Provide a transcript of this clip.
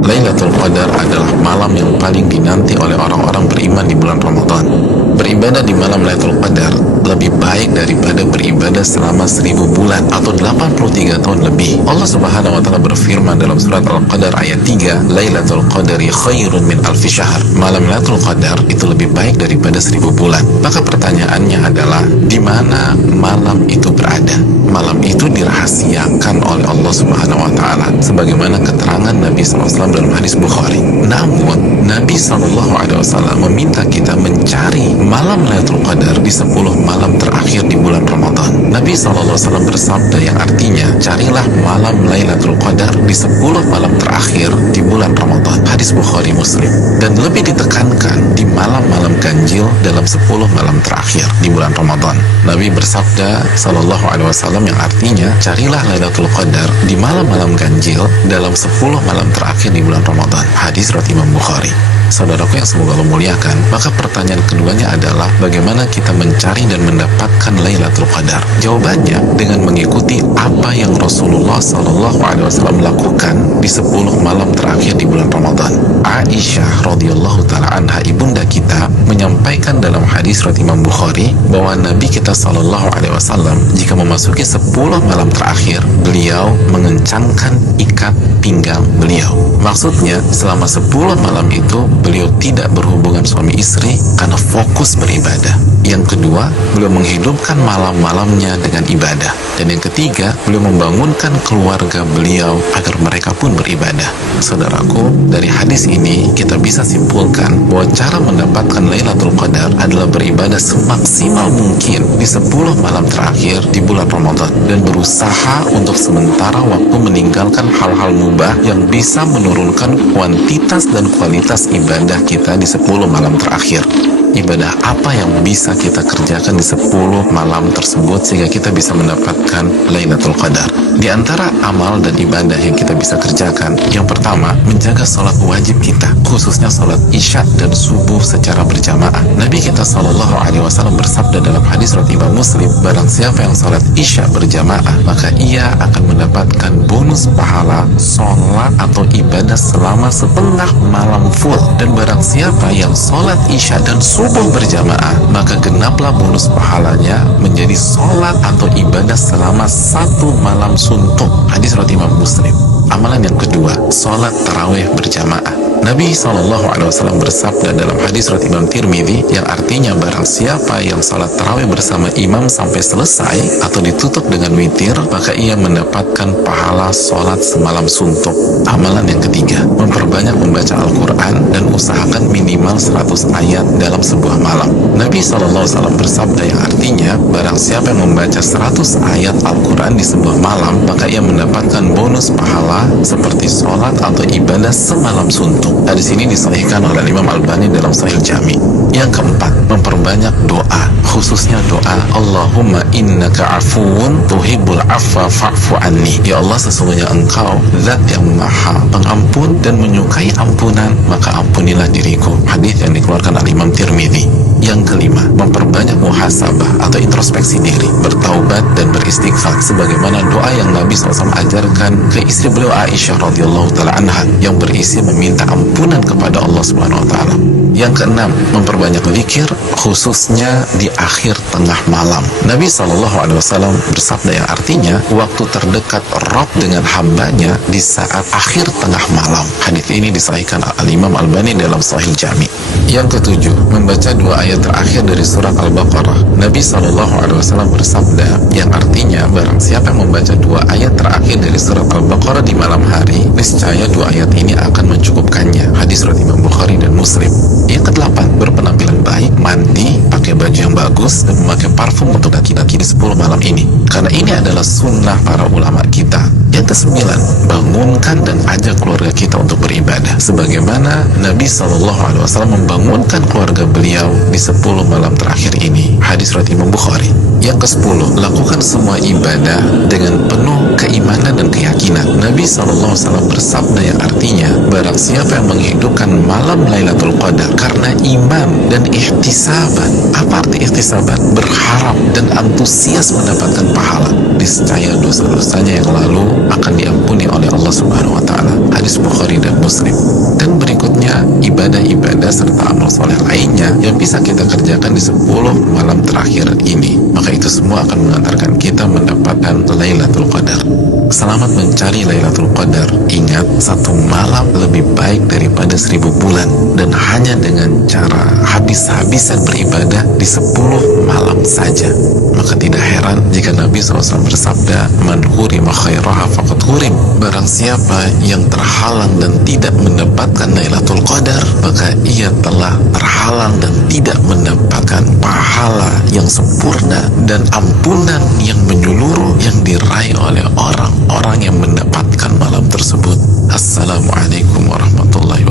Lailatul Qadar adalah malam yang paling dinanti oleh orang-orang beriman di bulan Ramadan. Beribadah di malam Lailatul Qadar lebih baik daripada beribadah selama 1000 bulan atau 83 tahun lebih. Allah Subhanahu wa taala berfirman dalam surat Al-Qadar ayat 3, Lailatul Qadari khairun min alfi syahr. Malam Lailatul Qadar itu lebih baik daripada 1000 bulan. Maka pertanyaannya adalah, di mana malam itu berada? Malam itu dirahasiakan oleh Allah Subhanahu wa taala sebagaimana keterangan Nabi SAW dalam hadis Bukhari. Namun Nabi SAW meminta kita mencari malam Lailatul Qadar di 10 malam terakhir di bulan Ramadan. Nabi SAW bersabda yang artinya, carilah malam Lailatul Qadar di 10 malam terakhir di bulan Ramadan. Hadis Bukhari Muslim. Dan lebih ditekankan di malam-malam ganjil dalam 10 malam terakhir di bulan Ramadan. Nabi bersabda SAW yang artinya, carilah Lailatul Qadar di malam-malam ganjil dalam 10 malam terakhir di bulan Ramadan. Hadis riwayat Imam Bukhari. Saudaraku yang semoga Allah muliakan, maka pertanyaan keduanya adalah bagaimana kita mencari dan mendapatkan Lailatul Qadar? Jawabannya dengan mengikuti apa yang Rasulullah SAW lakukan di 10 malam terakhir di bulan Ramadan. Aisyah radhiyallahu taala anha, ibunda kita, menyampaikan dalam hadis riwayat Imam Bukhari bahwa Nabi kita SAW jika memasuki 10 malam terakhir, beliau mengencangkan ikat pinggang beliau. Maksudnya selama 10 malam itu beliau tidak berhubungan suami istri karena fokus beribadah. Yang kedua, beliau menghidupkan malam-malamnya dengan ibadah. Dan yang ketiga, beliau membangunkan keluarga beliau agar mereka pun beribadah. Saudaraku, dari hadis ini kita bisa simpulkan bahwa cara mendapatkan Lailatul Qadar adalah beribadah semaksimal mungkin di 10 malam terakhir di bulan Ramadan dan berusaha untuk sementara waktu meninggalkan hal-hal mubah yang bisa menurunkan kuantitas dan kualitas ibadah kita di 10 malam terakhir. Ibadah apa yang bisa kita kerjakan di 10 malam tersebut sehingga kita bisa mendapatkan Lailatul Qadar? Di antara amal dan ibadah yang kita bisa kerjakan, yang pertama, menjaga sholat wajib kita, khususnya sholat isya dan subuh secara berjamaah. Nabi kita SAW bersabda dalam hadis riwayat Imam Muslim, barang siapa yang sholat isya berjamaah, maka ia akan mendapatkan bonus pahala sholat atau ibadah selama setengah malam full. Dan barang siapa yang sholat isya dan subuh berjamaah, maka genaplah bonus pahalanya menjadi sholat atau ibadah selama 1 malam suntuk. Hadis riwayat Imam Muslim. Amalan yang kedua, sholat tarawih berjamaah. Nabi SAW bersabda dalam hadis riwayat Imam Tirmidzi yang artinya barang siapa yang sholat tarawih bersama imam sampai selesai atau ditutup dengan witir, maka ia mendapatkan pahala sholat semalam suntuk. Amalan yang ketiga, memperbanyak membaca Al-Quran dan usahakan minimal 100 ayat dalam sebuah malam. Nabi SAW bersabda yang artinya barang siapa yang membaca 100 ayat Al-Quran di sebuah malam, maka ia mendapatkan bonus pahala seperti sholat atau ibadah semalam suntuk. Hadis ini disahihkan oleh Imam Albani dalam Sahih Jami. Yang keempat, memperbanyak doa, khususnya doa Allahumma innaka afuwun tuhibbul afwa fa'fu anni. Ya Allah, sesungguhnya Engkau zat yang maha pengampun dan menyukai ampunan, maka ampunilah diriku. Hadis yang dikeluarkan oleh Imam Tirmidzi. Yang kelima, memperbanyak muhasabah atau introspeksi diri, bertaubat dan beristighfar sebagaimana doa yang Nabi SAW ajarkan ke istri beliau Aisyah radhiyallahu taala anha yang berisi meminta ampunan kepada Allah Subhanahu wa taala. Yang keenam, memperbanyak zikir khususnya di akhir tengah malam. Nabi SAW bersabda yang artinya waktu terdekat Rabb dengan hambanya di saat akhir tengah malam. Hadis ini disahihkan Al-Imam Albani dalam Sahih Jami. Yang ketujuh, membaca 2 ayat terakhir dari surat Al-Baqarah. Nabi SAW bersabda yang artinya barang siapa yang membaca 2 ayat terakhir dari surat Al-Baqarah di malam hari, niscaya 2 ayat ini akan mencukupkannya. Hadis riwayat Imam Bukhari dan Muslim. Yang kedelapan, berpenampilan baik, mandi, pakai baju yang bagus, dan memakai parfum untuk laki-laki di 10 malam ini. Karena ini adalah sunnah para ulama kita. Yang kesembilan, bangunkan dan ajak keluarga kita untuk beribadah. Sebagaimana Nabi SAW membangunkan keluarga beliau di 10 malam terakhir ini. Hadis riwayat Imam Bukhari. Yang ke-10, lakukan semua ibadah dengan penuh keimanan dan keyakinan. Nabi SAW bersabda yang artinya barang siapa yang menghidupkan malam Lailatul Qadar karena iman dan ihtisaban. Apa arti ihtisaban? Berharap dan antusias mendapatkan pahala, niscaya dosa-dosanya yang lalu akan diampuni oleh Allah Subhanahu wa taala. Hadis Bukhari dan Muslim. muslim. Dan berikutnya, ibadah-ibadah serta amal soleh lainnya yang bisa kita kerjakan di 10 malam terakhir ini. Maka itu semua akan mengantarkan kita mendapatkan Lailatul Qadar. Selamat mencari Lailatul Qadar. Ingat, satu malam lebih baik daripada 1000 bulan. Dan hanya dengan cara habis-habisan beribadah di 10 malam saja. Maka tidak heran jika Nabi SAW bersabda, "Man hurima khairaha faqad hurim." Barang siapa yang terhalang dan tidak mendapatkan Lailatul Qadar, maka ia telah terhalang dan tidak mendapatkan pahala yang sempurna dan ampunan yang menyeluruh yang diraih oleh orang-orang yang mendapatkan malam tersebut. Assalamualaikum warahmatullahi wabarakatuh.